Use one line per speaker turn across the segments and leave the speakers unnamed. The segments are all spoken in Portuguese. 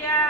yeah.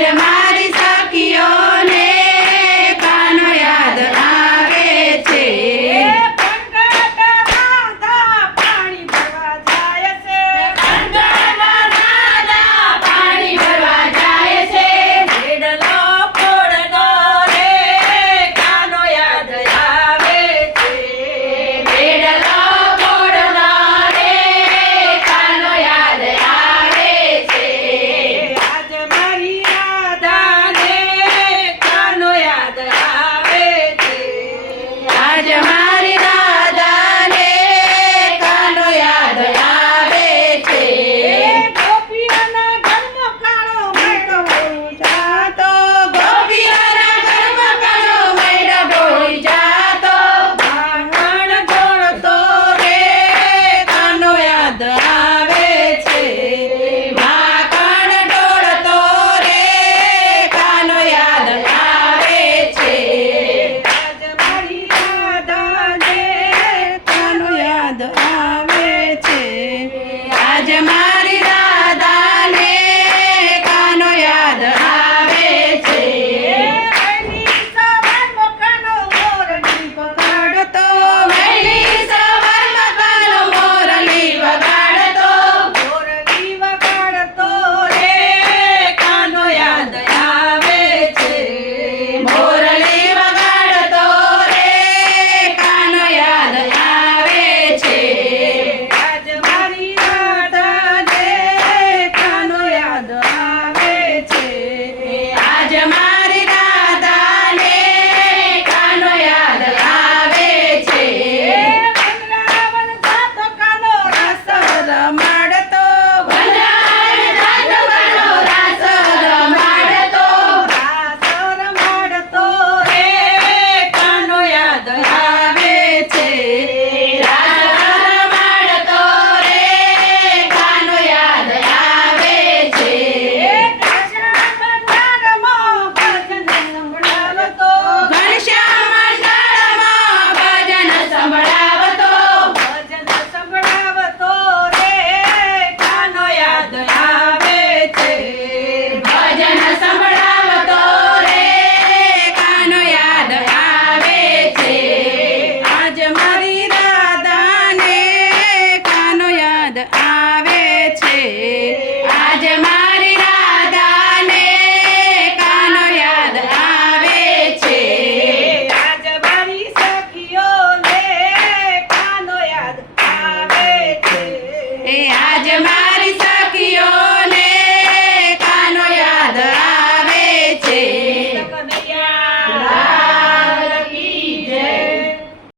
demais.